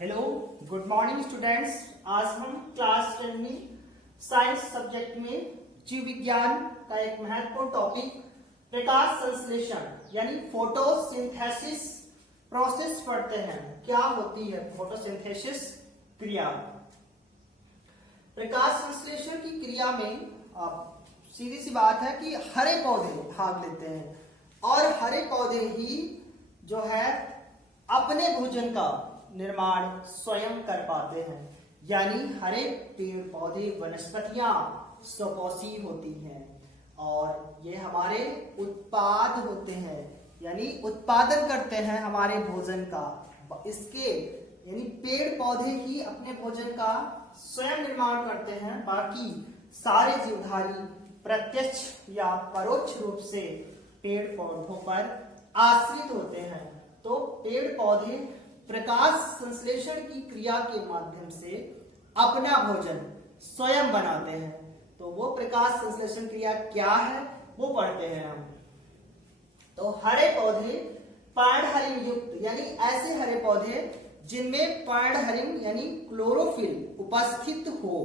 Hello, good morning students. आज हम class 10 में साइंस सब्जेक्ट में जीव विज्ञान का एक महत्वपूर्ण टॉपिक प्रकाश संश्लेषण यानी फोटोसिंथेसिस प्रोसेस पढ़ते हैं। क्या होती है फोटोसिंथेसिस क्रिया? प्रकाश संश्लेषण की क्रिया में सीधी सी बात है कि हरे पौधे भाग लेते हैं और हरे पौधे ही जो है अपने भोजन का निर्माण स्वयं कर पाते हैं। यानी हरे पेड़ पौधे वनस्पतियां स्वपोषी होती हैं और ये हमारे उत्पाद होते हैं, यानी उत्पादन करते हैं हमारे भोजन का। इसके यानी पेड़ पौधे ही अपने भोजन का स्वयं निर्माण करते हैं, बाकी सारे जीवधारी प्रत्यक्ष या परोक्ष रूप से पेड़ पौधों पर आश्रित होते हैं। तो पेड़ पौधे प्रकाश संश्लेषण की क्रिया के माध्यम से अपना भोजन स्वयं बनाते हैं। तो वो प्रकाश संश्लेषण क्रिया क्या है वो पढ़ते हैं हम। तो हरे पौधे पर्णहरिण युक्त यानी ऐसे हरे पौधे जिनमें पर्णहरिण यानी क्लोरोफिल उपस्थित हो।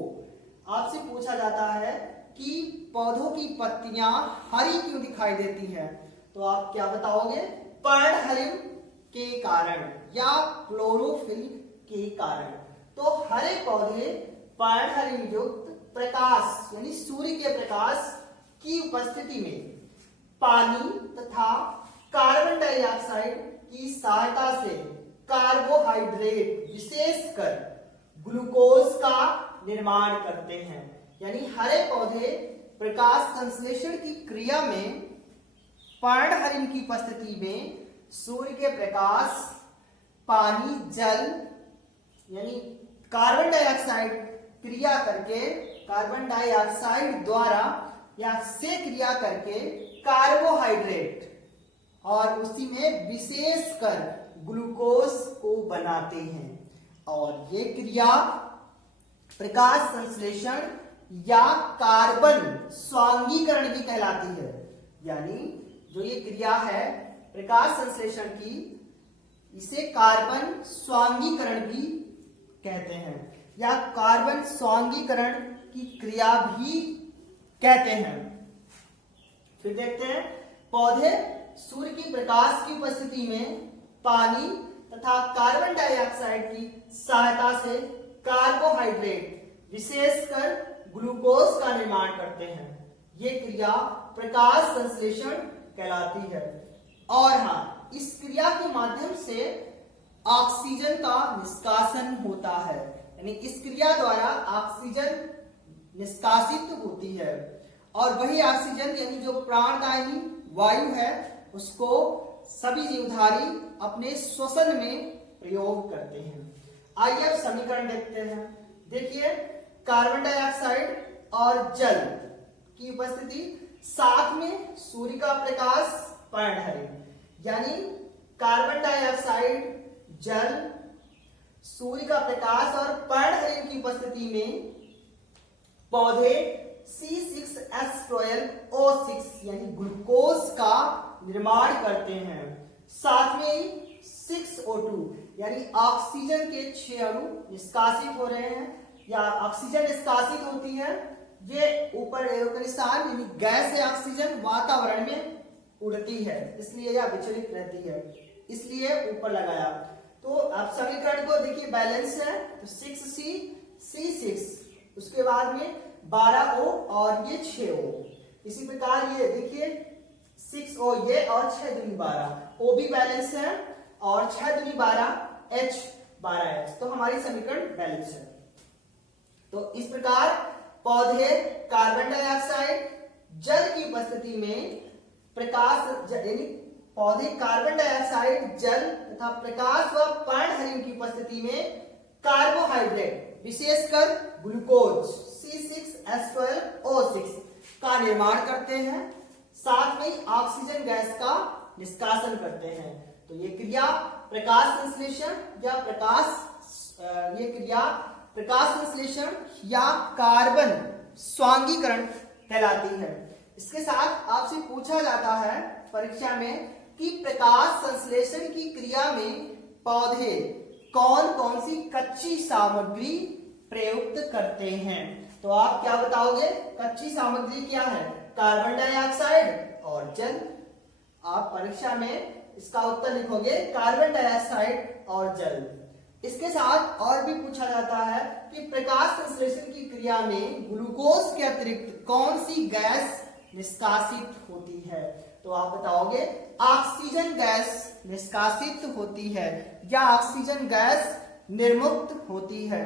आपसे पूछा जाता है कि पौधों की पत्तियां हरी क्यों दिखाई देती है, तो आप क्या बताओगे? पर्णहरिण के कारण या क्लोरोफिल के कारण। तो हरे पौधे पर्णहरिण युक्त प्रकाश यानी सूर्य के प्रकाश की उपस्थिति में पानी तथा कार्बन डाइऑक्साइड की सहायता से कार्बोहाइड्रेट विशेषकर ग्लूकोज का निर्माण करते हैं। यानी हरे पौधे प्रकाश संश्लेषण की क्रिया में पर्णहरिण की उपस्थिति में सूर्य के प्रकाश, पानी, जल यानी कार्बन डाइऑक्साइड क्रिया करके कार्बन डाइऑक्साइड द्वारा या से क्रिया करके कार्बोहाइड्रेट और उसी में विशेषकर ग्लूकोज को बनाते हैं। और ये क्रिया प्रकाश संश्लेषण या कार्बन स्वांगीकरण भी कहलाती है। यानी जो ये क्रिया है प्रकाश संश्लेषण की, इसे कार्बन स्वांगीकरण भी कहते हैं या कार्बन स्वांगीकरण की क्रिया भी कहते हैं। फिर देखते हैं, पौधे सूर्य की प्रकाश की उपस्थिति में पानी तथा कार्बन डाइऑक्साइड की सहायता से कार्बोहाइड्रेट विशेषकर ग्लूकोज का निर्माण करते हैं। ये क्रिया प्रकाश संश्लेषण कहलाती है। और हाँ, इस क्रिया के माध्यम से ऑक्सीजन का निष्कासन होता है। यानी इस क्रिया द्वारा ऑक्सीजन निष्कासित होती है और वही ऑक्सीजन यानी जो प्राणदायी वायु है उसको सभी जीवधारी अपने श्वसन में प्रयोग करते हैं। आइए अब समीकरण देखते हैं। देखिए, कार्बन डाइऑक्साइड और जल की उपस्थिति, साथ में सूर्य का प्रकाश, पर्णहरिण यानी कार्बन डाइऑक्साइड, जल, सूर्य का प्रकाश और पर्णहरिण की उपस्थिति में पौधे C6H12O6 यानी ग्लूकोज का निर्माण करते हैं। साथ में 6O2 यानी ऑक्सीजन के 6 अणु निष्कासित हो रहे हैं या ऑक्सीजन निष्कासित होती है। ये ऊपर एरो का निशान यानी गैस है, ऑक्सीजन वातावरण में उड़ती है इसलिए यह विचलित रहती है, इसलिए ऊपर लगाया। तो अब समीकरण को देखिए, बैलेंस है तो 6C C6, उसके बाद में 12O और ये 6O। इसी प्रकार ये देखिए 6O ये और 6 दूनी 12, O भी बैलेंस है और 6 दूनी 12 H 12H। तो हमारी समीकरण बैलेंस है। तो इस प्रकार पौधे कार्बन डाइऑक्साइड, जल की उपस्थिति में प्रकाश यानी पौधे कार्बन डाइऑक्साइड, जल तथा प्रकाश व पर्णहरिण की उपस्थिति में कार्बोहाइड्रेट विशेषकर ग्लूकोज C6H12O6 का निर्माण करते हैं। साथ में ऑक्सीजन गैस का निष्कासन करते हैं। तो ये क्रिया प्रकाश संश्लेषण या कार्बन स्वांगीकरण कहलाती है। इसके साथ आपसे पूछा जाता है परीक्षा में कि प्रकाश संश्लेषण की क्रिया में पौधे कौन कौन सी कच्ची सामग्री प्रयुक्त करते हैं। तो आप क्या बताओगे, कच्ची सामग्री क्या है, कार्बन डाइऑक्साइड और जल। आप परीक्षा में इसका उत्तर लिखोगे कार्बन डाइऑक्साइड और जल। इसके साथ और भी पूछा जाता है कि प्रकाश संश्लेषण की क्रिया में ग्लूकोज के अतिरिक्त कौन सी गैस निष्कासित होती है। तो आप बताओगे ऑक्सीजन गैस निष्कासित होती है या ऑक्सीजन गैस निर्मुक्त होती है।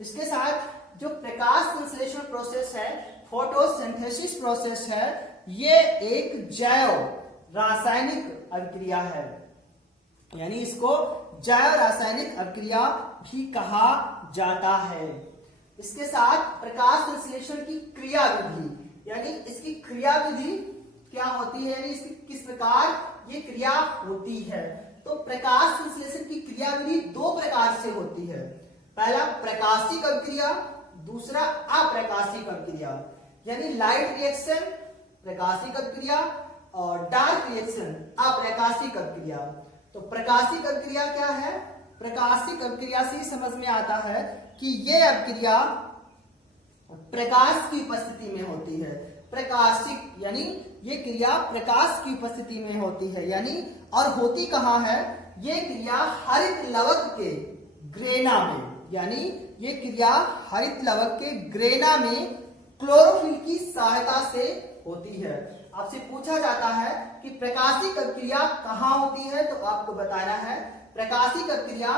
इसके साथ जो प्रकाश संश्लेषण प्रोसेस है, फोटोसिंथेसिस प्रोसेस है, ये एक जैव रासायनिक अभिक्रिया है, यानी इसको जैव रासायनिक अभिक्रिया भी कहा जाता है। इसके साथ प्रकाश संश्लेषण की क्रिया विधि, यानी इसकी क्रिया विधि क्या होती है, यानी इसकी किस प्रकार ये क्रिया होती है। तो प्रकाश संश्लेषण की क्रिया विधि दो प्रकार से होती है, पहला प्रकाशिक अभिक्रिया, दूसरा अप्रकाशिक अभिक्रिया। यानी लाइट रिएक्शन प्रकाशिक अभिक्रिया और डार्क रिएक्शन अप्रकाशिक अभिक्रिया। तो प्रकाशिक अभिक्रिया क्या है, प्रकाशिक अभिक्रिया से समझ में आता है कि यह अभिक्रिया प्रकाश की उपस्थिति में होती है। प्रकाशिक यानी ये क्रिया प्रकाश की उपस्थिति में होती है, यानी और होती कहाँ है, ये क्रिया हरित लवक के ग्रेना में, यानी ये क्रिया हरित लवक के ग्रेना में क्लोरोफिल की सहायता से होती है। आपसे पूछा जाता है कि प्रकाशिक अभिक्रिया कहाँ होती है, तो आपको बताना है प्रकाशिक अभिक्रिया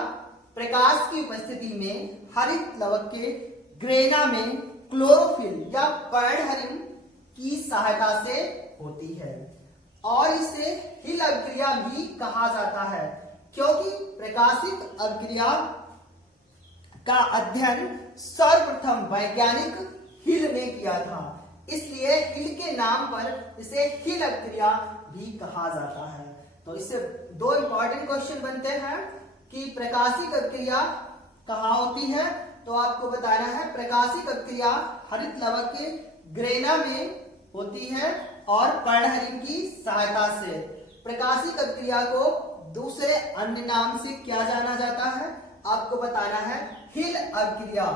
प्रकाश की उपस्थिति में हरित लवक के ग्रेना में क्लोरोफिल या पर्णहरित की सहायता से होती है। और इसे हिल अभिक्रिया भी कहा जाता है, क्योंकि प्रकाशिक अभिक्रिया का अध्ययन सर्वप्रथम वैज्ञानिक हिल ने किया था, इसलिए हिल के नाम पर इसे हिल अभिक्रिया भी कहा जाता है। तो इससे दो इंपॉर्टेंट क्वेश्चन बनते हैं कि प्रकाशिक अभिक्रिया कहाँ होती है, तो आपको बताना है प्रकाशिक अभिक्रिया हरित लवक के ग्रेना में होती है और पर्णहरित की सहायता से। प्रकाशिक अभिक्रिया को दूसरे अन्य नाम से क्या जाना जाता है, आपको बताना है हिल अभिक्रिया।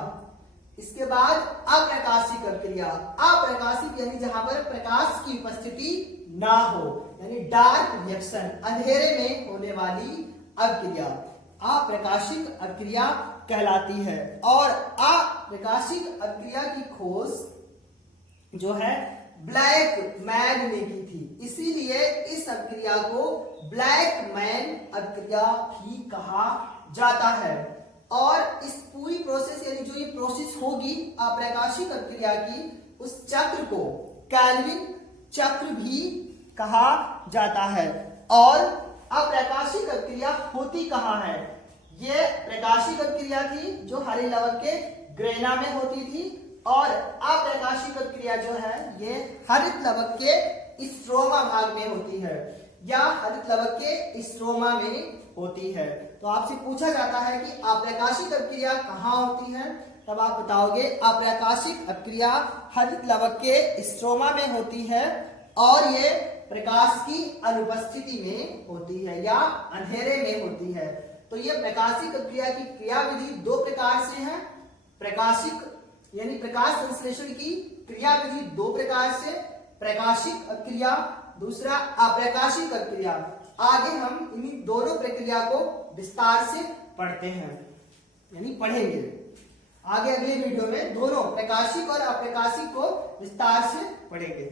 इसके बाद अप्रकाशिक अभिक्रिया, अप्रकाशिक यानी जहां पर प्रकाश की उपस्थिति ना हो, यानी डार्क रिएक्शन, अंधेरे में होने वाली अभिक्रिया अप्रकाशिक अभिक्रिया कहलाती है। और अप्रकाशिक अभिक्रिया की खोज जो है ब्लैक मैन ने की थी, इसीलिए इस अभिक्रिया को ब्लैक मैन अभिक्रिया भी कहा जाता है। और इस पूरी प्रोसेस यानी जो ये प्रोसेस होगी अप्रकाशिक अभिक्रिया की, उस चक्र को कैल्विन चक्र भी कहा जाता है। और अप्रकाशिक अभिक्रिया होती कहाँ है, ये प्रकाशिक अभिक्रिया थी जो हरे लवक के ग्रेना में होती थी, और अप्रकाशिक अभिक्रिया जो है ये हरित लवक के स्ट्रोमा भाग में होती है या हरित लवक के स्ट्रोमा में होती है। तो आपसे पूछा जाता है कि अप्रकाशिक अभिक्रिया कहाँ होती है, तब आप बताओगे अप्रकाशिक अभिक्रिया हरित लवक के स्ट्रोमा में होती है और ये प्रकाश की अनुपस्थिति में होती है या अंधेरे में होती है। तो ये प्रकाशिक अभिक्रिया की क्रिया विधि दो प्रकार से है, प्रकाशिक यानी प्रकाश संश्लेषण की क्रिया विधि दो प्रकार से, प्रकाशिक अभिक्रिया, दूसरा अप्रकाशिक अभिक्रिया। आगे हम इन दोनों प्रक्रिया को विस्तार से पढ़ते हैं, यानी पढ़ेंगे आगे अगले वीडियो में दोनों प्रकाशिक और अप्रकाशिक को विस्तार से पढ़ेंगे।